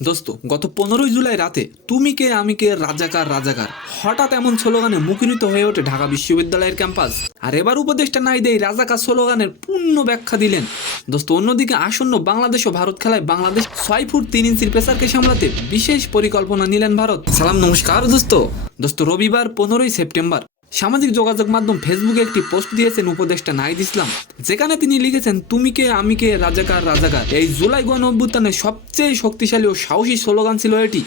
দোস্ত, গত 15ই জুলাই রাতে তুমি কে আমি কে রাজাকার রাজাকার হঠাৎ এমন স্লোগানে মুখরিত হয়ে ওঠে ঢাকা বিশ্ববিদ্যালয়ের ক্যাম্পাস। আর এবার উপদেষ্টা নাহিদ এই রাজাকার স্লোগানের পূর্ণ ব্যাখ্যা দিলেন। দোস্ত, অন্যদিকে আসন্ন বাংলাদেশ ও ভারত খেলায় বাংলাদেশ 6 ফুট 3 ইঞ্চির পেসারকে সামলাতে বিশেষ পরিকল্পনা নিলেন ভারত। সালাম নমস্কার দোস্ত। রবিবার 15ই সেপ্টেম্বর সামাজিক যোগাযোগ মাধ্যম ফেসবুকে একটি পোস্ট দিয়েছেন উপদেষ্টা নাহিদ ইসলাম, যেখানে তিনি লিখেছেন, তুমি কে আমি কে রাজাকার রাজাকার। এই জুলাই গণ অভ্যুত্থানের সবচেয়ে শক্তিশালী ও সাহসী স্লোগান ছিল এটি।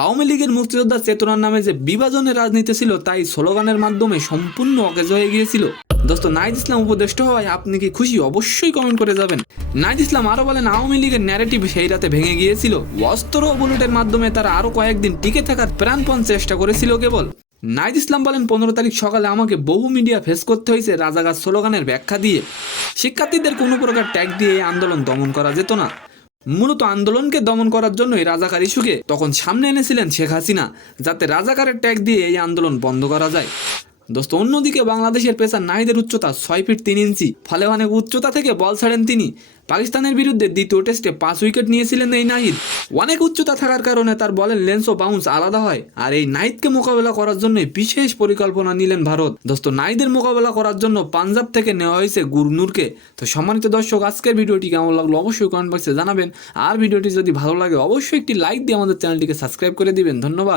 আওয়ামী লীগের মুক্তিযোদ্ধা চেতনার নামে যে বিভাজনের রাজনীতি ছিল, তাই স্লোগানের মাধ্যমে সম্পূর্ণ অকেজ হয়ে গিয়েছিল। দোস্ত, নাহিদ ইসলাম উপদেষ্টা হওয়ায় আপনি কি খুশি? অবশ্যই কমেন্ট করে যাবেন। নাহিদ ইসলাম আরো বলেন, আওয়ামী লীগের ন্যারেটিভ সেই রাতে ভেঙে গিয়েছিল। অস্ত্র ও বুলেটের মাধ্যমে তারা আরো কয়েকদিন টিকে থাকার প্রাণপণ চেষ্টা করেছিল কেবল। নাহিদ ইসলাম বলেন, 15 তারিখ সকালে আমাকে বহু মিডিয়া ফেস করতে হয়েছে রাজাকার স্লোগানের ব্যাখ্যা দিয়ে। শিক্ষার্থীদের কোনো প্রকার ট্যাগ দিয়ে এই আন্দোলন দমন করা যেত না। মূলত আন্দোলনকে দমন করার জন্যই রাজাকার ইস্যুকে তখন সামনে এনেছিলেন শেখ হাসিনা, যাতে রাজাকারের ট্যাগ দিয়ে এই আন্দোলন বন্ধ করা যায়। দোস্ত, অন্যদিকে বাংলাদেশের পেসার নাহিদের উচ্চতা 6 ফিট 3 ইঞ্চি, ফলে অনেক উচ্চতা থেকে বল ছাড়েন তিনি। পাকিস্তানের বিরুদ্ধে দ্বিতীয় টেস্টে 5 উইকেট নিয়েছিলেন এই নাহিদ। অনেক উচ্চতা থাকার কারণে তার বলের লেন্স ও বাউন্স আলাদা হয়। আর এই নাহিদকে মোকাবেলা করার জন্য বিশেষ পরিকল্পনা নিলেন ভারত। দোস্ত, নাহিদের মোকাবেলা করার জন্য পাঞ্জাব থেকে নেওয়া হয়েছে গুরনুরকে। তো সম্মানিত দর্শক, আজকের ভিডিওটি কেমন লাগলো অবশ্যই কমেন্ট বক্সে জানাবেন। আর ভিডিওটি যদি ভালো লাগে অবশ্যই একটি লাইক দিয়ে আমাদের চ্যানেলটিকে সাবস্ক্রাইব করে দিবেন। ধন্যবাদ।